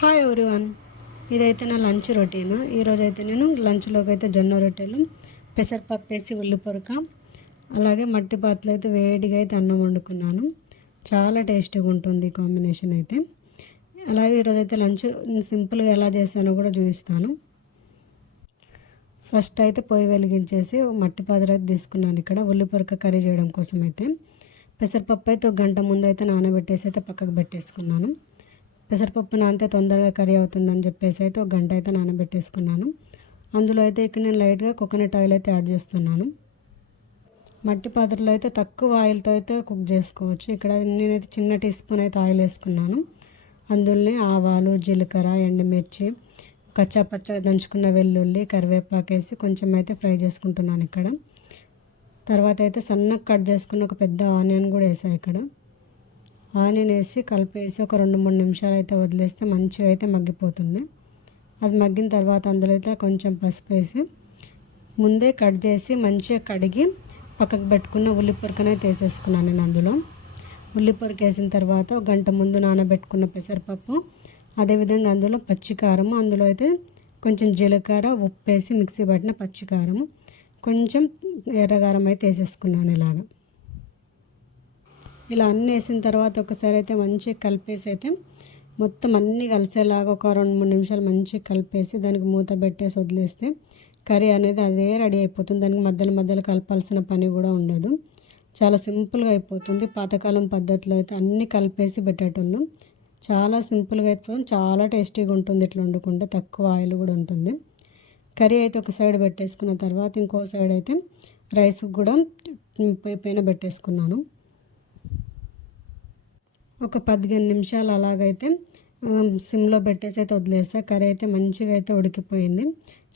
Hi everyone ఇదైతే నా lunch routine ఈరోజు అయితే నేను లంచ్లోకి అయితే జొన్న రొట్టెలు పెసరపప్పు వేసి ఉల్లిపరక అలాగే మట్టి పాత్రలు అయితే వేడిగా అయితే అన్నం వండుకున్నాను. చాలా టేస్టీగా ఉంటుంది కాంబినేషన్ అయితే. అలాగే ఈరోజు అయితే లంచ్ సింపుల్గా ఎలా చేస్తానో కూడా చూపిస్తాను. ఫస్ట్ అయితే పొయ్యి వెలిగించేసి మట్టి పాత్ర అయితే తీసుకున్నాను ఇక్కడ ఉల్లిపొరక కర్రీ చేయడం కోసం అయితే. పెసరపప్పు అయితే ఒక గంట ముందు అయితే నానబెట్టేసి అయితే పక్కకు పెట్టేసుకున్నాను. పెసరపప్పు నానితే తొందరగా కర్రీ అవుతుందని చెప్పేసి అయితే ఒక గంట అయితే నానబెట్టేసుకున్నాను. అందులో అయితే ఇక్కడ నేను లైట్గా కోకోనట్ ఆయిల్ అయితే యాడ్ చేస్తున్నాను. మట్టి పాత్రలో అయితే తక్కువ ఆయిల్తో అయితే కుక్ చేసుకోవచ్చు. ఇక్కడ నేనైతే చిన్న టీ స్పూన్ అయితే ఆయిల్ వేసుకున్నాను. అందులోనే ఆవాలు జీలకర్ర ఎండుమిర్చి కచ్చా పచ్చగా దంచుకున్న వెల్లుల్లి కరివేపాకు వేసి కొంచెం అయితే ఫ్రై చేసుకుంటున్నాను ఇక్కడ. తర్వాత అయితే సన్నగా కట్ చేసుకున్న ఒక పెద్ద ఆనియన్ కూడా వేసాను ఇక్కడ. ఆనియన్ వేసి కలిపేసి ఒక రెండు మూడు నిమిషాలు అయితే వదిలేస్తే మంచిగా అయితే మగ్గిపోతుంది. అది మగ్గిన తర్వాత అందులో అయితే కొంచెం పసుపు వేసి ముందే కట్ చేసి మంచిగా కడిగి పక్కకు పెట్టుకున్న ఉల్లి తీసేసుకున్నాను వేసేసుకున్నాను నేను అందులో. ఉల్లి వేసిన తర్వాత ఒక గంట ముందు నానబెట్టుకున్న పెసరపప్పు అదేవిధంగా అందులో పచ్చికారము అందులో అయితే కొంచెం జీలకర్ర ఉప్పు వేసి మిక్సీ పట్టిన పచ్చికారము కొంచెం ఎర్రగారం అయితే వేసేసుకున్నాను ఇలాగా. ఇలా అన్నీ వేసిన తర్వాత ఒకసారి అయితే మంచిగా కలిపేసి అయితే మొత్తం అన్నీ కలిసేలాగా ఒక రెండు మూడు నిమిషాలు మంచిగా కలిపేసి దానికి మూత పెట్టేసి వదిలేస్తే కర్రీ అనేది అదే రెడీ అయిపోతుంది. దానికి మధ్యలో మధ్యలో కలపాల్సిన పని కూడా ఉండదు. చాలా సింపుల్గా అయిపోతుంది. పాతకాలం పద్ధతిలో అయితే అన్నీ కలిపేసి పెట్టేటోళ్ళు. చాలా సింపుల్గా అయిపోతుంది. చాలా టేస్టీగా ఉంటుంది ఇట్లా వండుకుంటే. తక్కువ ఆయిల్ కూడా ఉంటుంది. కర్రీ అయితే ఒక సైడ్ పెట్టేసుకున్న తర్వాత ఇంకో సైడ్ అయితే రైస్ కూడా పైన పెట్టేసుకున్నాను. ఒక పదిహేను నిమిషాలు అలాగైతే సిమ్లో పెట్టేసి అయితే వదిలేసా. కర్రీ అయితే మంచిగా అయితే ఉడికిపోయింది.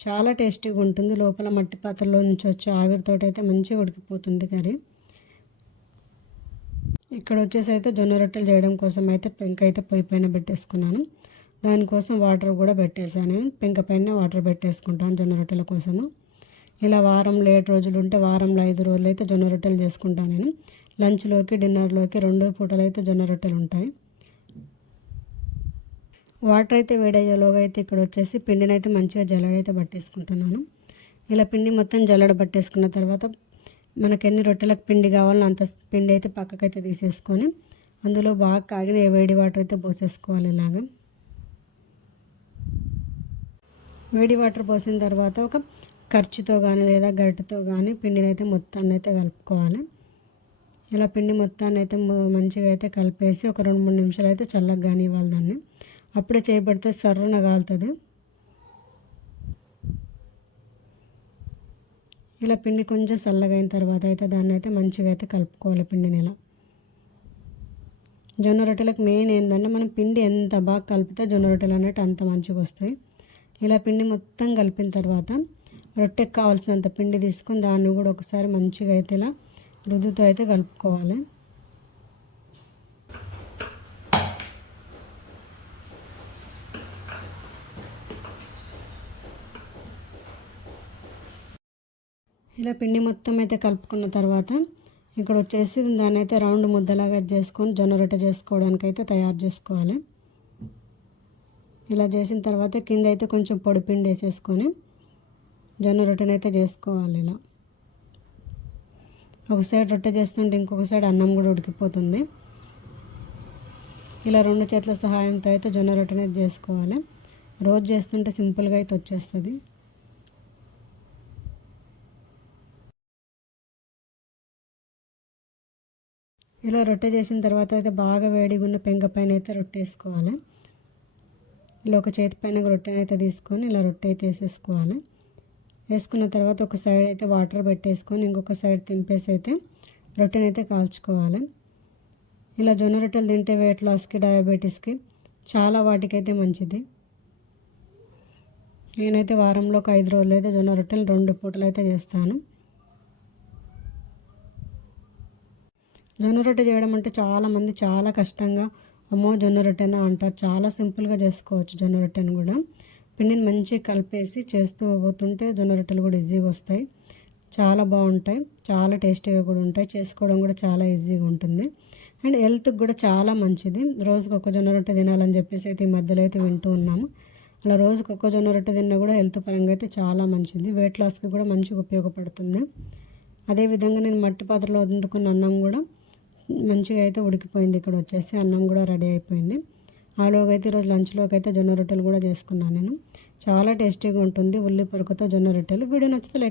చాలా టేస్టీగా ఉంటుంది. లోపల మట్టి పాత్రలో నుంచి వచ్చే ఆవిరితో అయితే మంచిగా ఉడికిపోతుంది కర్రీ. ఇక్కడ వచ్చేసి అయితే జొన్న రొట్టెలు చేయడం కోసం అయితే పెంక అయితే పొయ్యి పైన పెట్టేసుకున్నాను. దానికోసం వాటర్ కూడా పెట్టేశాను. నేను పెంక పైన వాటర్ పెట్టేసుకుంటాను జొన్న రొట్టెల కోసము. ఇలా వారంలో ఏడు రోజులు ఉంటే వారంలో ఐదు రోజులు అయితే జొన్న రొట్టెలు చేసుకుంటాను నేను. లంచ్లోకి డిన్నర్లోకి రెండు పూటలు అయితే జొన్న రొట్టెలు ఉంటాయి వాటర్ అయితే వేడయ్యేలోగా అయితే ఇక్కడ వచ్చేసి పిండిని అయితే మంచిగా జల్లడ అయితే పట్టేసుకుంటున్నాను ఇలా పిండి మొత్తం జల్లడ పట్టేసుకున్న తర్వాత మనకి ఎన్ని రొట్టెలకు పిండి కావాలో అంత పిండి అయితే పక్కకైతే తీసేసుకొని అందులో బాగా కాగిన వేడి వాటర్ అయితే పోసేసుకోవాలి ఇలాగా. వేడి వాటర్ పోసిన తర్వాత ఒక ఖర్చుతో కానీ లేదా గరిటెతో కానీ పిండిని అయితే మొత్తాన్ని అయితే కలుపుకోవాలి. ఇలా పిండి మొత్తాన్ని అయితే మంచిగా అయితే కలిపేసి ఒక రెండు మూడు నిమిషాలు అయితే చల్లగా కానివ్వాలి దాన్ని. అప్పుడే చేయబడితే సర్రున కాలుతుంది. ఇలా పిండి కొంచెం చల్లగా అయిన తర్వాత అయితే దాన్ని అయితే మంచిగా అయితే కలుపుకోవాలి పిండిని ఇలా జొన్న రొట్టెలకు మెయిన్ ఏంటంటే మనం పిండి ఎంత బాగా కలిపితే జొన్న రొట్టెలు అనేవి అంత మంచిగా వస్తాయి ఇలా పిండి మొత్తం కలిపిన తర్వాత రొట్టెకి కావాల్సినంత పిండి తీసుకొని దాన్ని కూడా ఒకసారి మంచిగా అయితే ఇలా రుద్దుతో అయితే కలుపుకోవాలి. ఇలా పిండి మొత్తం అయితే కలుపుకున్న తర్వాత ఇక్కడ వచ్చేసి దాన్ని అయితే రౌండ్ ముద్దలాగా చేసుకొని జొన్న రొట్టె చేసుకోవడానికి అయితే తయారు చేసుకోవాలి. ఇలా చేసిన తర్వాత కింద అయితే కొంచెం పొడి పిండి వేసేసుకొని జొన్న రొట్టెని అయితే చేసుకోవాలి ఇలా. ఒక సైడ్ రొట్టె చేస్తుంటే ఇంకొక సైడ్ అన్నం కూడా ఉడికిపోతుంది. ఇలా రెండు చేతుల సహాయంతో అయితే జొన్న రొట్టె అనేది చేసుకోవాలి. రోజు చేస్తుంటే సింపుల్గా అయితే వచ్చేస్తుంది. ఇలా రొట్టె చేసిన తర్వాత అయితే బాగా వేడిగా ఉన్న పెంక పైన అయితే రొట్టె వేసుకోవాలి. ఇలా ఒక చేతి పైన రొట్టె అయితే తీసుకొని ఇలా రొట్టె అయితే వేసేసుకోవాలి. వేసుకున్న తర్వాత ఒక సైడ్ అయితే వాటర్ పెట్టేసుకొని ఇంకొక సైడ్ తింపేసి అయితే రొట్టెని అయితే కాల్చుకోవాలి. ఇలా జొన్న రొట్టెలు తింటే వెయిట్ లాస్కి డయాబెటీస్కి చాలా వాటికైతే మంచిది. నేనైతే వారంలో ఒక ఐదు రోజులు అయితే జొన్న రొట్టెలు రెండు పూటలు అయితే చేస్తాను. జొన్న రొట్టె చేయడం అంటే చాలామంది చాలా కష్టంగా అమ్మో జొన్న రొట్టెనా అంటారు. చాలా సింపుల్గా చేసుకోవచ్చు జొన్న రొట్టెను కూడా. పిండిని మంచిగా కలిపేసి చేస్తూ పోతుంటే జొన్న రొట్టెలు కూడా ఈజీగా వస్తాయి. చాలా బాగుంటాయి. చాలా టేస్టీగా కూడా ఉంటాయి. చేసుకోవడం కూడా చాలా ఈజీగా ఉంటుంది. అండ్ హెల్త్కి కూడా చాలా మంచిది. రోజుకి ఒక జొన్న రొట్టె తినాలని చెప్పేసి అయితే ఈ మధ్యలో అయితే వింటూ ఉన్నాము. అలా రోజుకి ఒక్క జొన్న రొట్టె తిన్నా కూడా హెల్త్ పరంగా అయితే చాలా మంచిది. వెయిట్ లాస్కి కూడా మంచిగా ఉపయోగపడుతుంది. అదేవిధంగా నేను మట్టి పాత్రలో వండుకున్న అన్నం కూడా మంచిగా అయితే ఉడికిపోయింది. ఇక్కడ వచ్చేసి అన్నం కూడా రెడీ అయిపోయింది. ఆలోగా అయితే ఈరోజు లంచ్లోకి అయితే జొన్న రొట్టెలు కూడా చేసుకున్నాను నేను. చాలా టేస్టీగా ఉంటుంది ఉల్లి పొరకతో జొన్న రొట్టెలు. వీడియో నచ్చితే లైక్